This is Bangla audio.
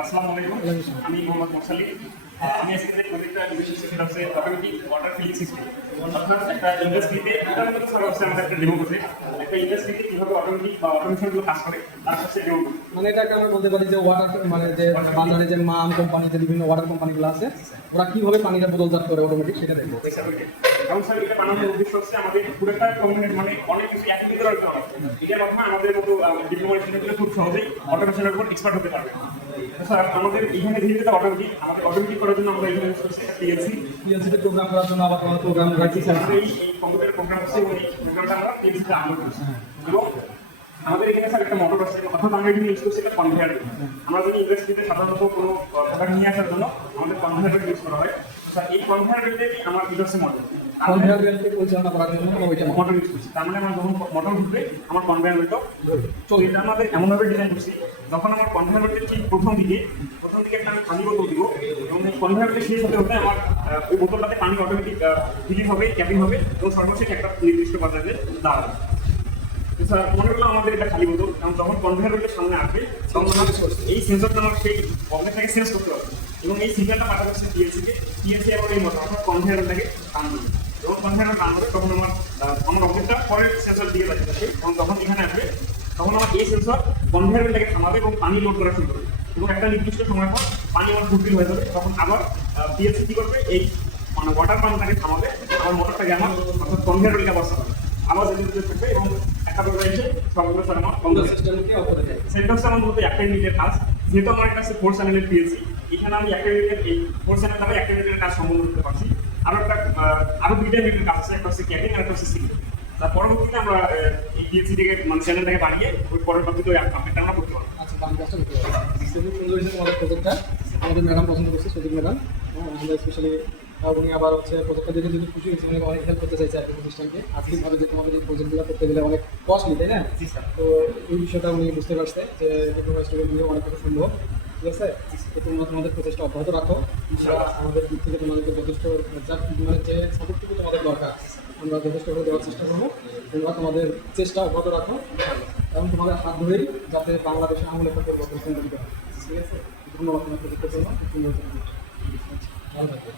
আসসালামু আলাইকুম। আমি মোহাম্মদ মোরসালি। আমি আজকে যে প্রজেক্টটা বিশেষ সেটা হচ্ছে অটোমেটিক ওয়াটার ফিলিং সিস্টেম। অর্থাৎ একটা ইন্ডাস্ট্রিতে এটা মূলত স্যার হচ্ছে আমাদের একটা ডেমো করছে। একটা ইন্ডাস্ট্রিতে কিভাবে অটোমেটিক বা অটোমেশনগুলো কাজ করে তার হচ্ছে ডেমো করছে। মানে এটাকে আমরা বলতে পারি যে ওয়াটার মানে যে বাজারে যে মাম কোম্পানি যে বিভিন্ন ওয়াটার কোম্পানিগুলো আছে ওরা কিভাবে পানিটা বদলজাত করে অটোমেটিক সেটা দেখবো। এবং স্যার এটা বানানোর উদ্দেশ্য হচ্ছে আমাদের পুরো একটা কোম্পানির মানে অনেক কিছু একই করা করা। এটার মাধ্যমে আমাদের মতো ডিপ্লোমা স্টুডেন্টগুলো খুব সহজেই অটোমেশনের উপর এক্সপার্ট হতে পারবে। স্যার আমাদের এখানে ধীরে অটোমেটিক আমাদের অটোমেটিক করার জন্য আমরা এখানে ইউজ করছি পিএলসিতে প্রোগ্রাম করার জন্য আবার কোনো প্রোগ্রাম রাখছি আমাদের এই কম্পিউটার প্রোগ্রাম হচ্ছে এই প্রোগ্রামটা আমরা পিএলসিতে আপলোড করছি। এবং আমাদের এখানে স্যার একটা মোটর আছে, অর্থাৎ আমরা এখানে ইউজ করছি একটা কনভেয়ার বেল্ট। আমরা যদি ইন্ডাস্ট্রিতে সাধারণত কোনো প্রোডাক্ট নিয়ে আসার জন্য আমাদের কনভেয়ার বেল্ট ইউজ করা হয়। স্যার এই কনভেয়ার বেল্টেরই আমার ইউজ হচ্ছে মোটর। কনভেয়ার বেল্টকে পরিচালনা করার জন্য ওইটা মোটর ইউজ করছি। তার মানে আমার যখন মোটর ঢুকবে আমার কনভেয়ার বেল্টও চলবে। এটা আমাদের এমনভাবে ডিজাইন করছি যখন আমার কনভেয়ার বেল্টের ঠিক প্রথম দিকে একটা আমি খালি বোতল দিব এবং এই কনভেয়ার বেল্ট শেষ হতে হতে আমার ওই বোতলটাতে পানি অটোমেটিক ফিলিং হবে, ক্যাপিং হবে এবং সর্বশেষ একটা নির্দিষ্ট পর্যায়ে দাঁড়াবে। স্যার মনে করলাম আমাদের এটা খালি বোতল, কারণ যখন কনভেয়ার বেল্টের সামনে আসবে তখন এই সেন্সরটা আমার সেই অবজেক্টটাকে সেন্স করতে হবে এবং এই সিগন্যালটা পাঠাতে হচ্ছে পিএলসি এবং এই মোটর অর্থাৎ কনভেয়ার বেল্টটাকে টান দেবে। যখন কনভেয়ার টান হবে তখন আমার অবজেক্টটা পরের সেন্সর দিকে যাচ্ছে এবং তখন এখানে আসবে তখন আমার এই সেন্সর কনভেয়ার বেল্টটাকে থামাবে এবং পানি লোড করা শুরু করবে এবং একটা নির্দিষ্ট সময় পর পানি আমার ফুলফিল হয়ে যাবে। তখন আবার পিএলসি কি করবে, এই মানে ওয়াটার পাম্পটাকে থামাবে, আমার মোটরটাকে আমার অর্থাৎ কনভেয়ার বেল্টে বসাবে, আবার যেতে থাকবে এবং একটা পর্যায়ে এসে সবগুলো স্যার আমার কম্পিউটার সিস্টেমকে অফ করে দেয়। সেটা হচ্ছে আমার মূলত একটা ইউনিটের কাজ। যেহেতু আমার একটা আছে 4 চ্যানেলের পিএলসি, এখানে আমি একটা ইউনিটের এই 4 চ্যানেল দ্বারা একটা ইউনিটের কাজ সম্পন্ন করতে পারছি। আরো দুইটা ইউনিটের কাজ আছে, একটা হচ্ছে ক্যাপিং আর একটা হচ্ছে সিলিং। তার পরবর্তীতে আমরা এই পিএলসি থেকে মানে চ্যানেলটাকে বাড়িয়ে ওই পরবর্তীতে ওই আপডেটটা আমরা করতে পারবো। আচ্ছা, কাম কাজটা করতে পারবো। খুবই সুন্দর হয়েছে তোমাদের প্রজেক্টটা, আমাদের ম্যাডাম পছন্দ করছে, সজিব ম্যাডাম। আমরা স্পেশালি উনি আবার হচ্ছে প্রজেক্টটা দেখে যদি খুশি হয়েছে, উনি অনেক হেল্প করতে চাইছে একটা প্রতিষ্ঠানকে আর্থিকভাবে যে তোমাদের এই প্রজেক্টগুলো করতে গেলে অনেক কস্টলি, তাই না? তো এই বিষয়টা উনি বুঝতে পারছে যে ডিপ্লোমা স্টুডেন্ট নিয়ে অনেক কিছু সম্ভব। ঠিক আছে, তো তোমরা তোমাদের প্রচেষ্টা অব্যাহত রাখো। আমাদের দিক থেকে তোমাদেরকে যথেষ্ট মানে যে সাপোর্টটুকু তোমাদের দরকার আমরা যথেষ্ট করে দেওয়ার চেষ্টা করবো। তোমরা তোমাদের চেষ্টা অব্যাহত রাখো এবং তোমাদের হাত ধরেই যাতে বাংলাদেশে আমূল একটা পরিবর্তন সংঘটিত হয়। ঠিক আছে, ধন্যবাদ তোমার প্রজেক্টের জন্য। ভালো থাকবে।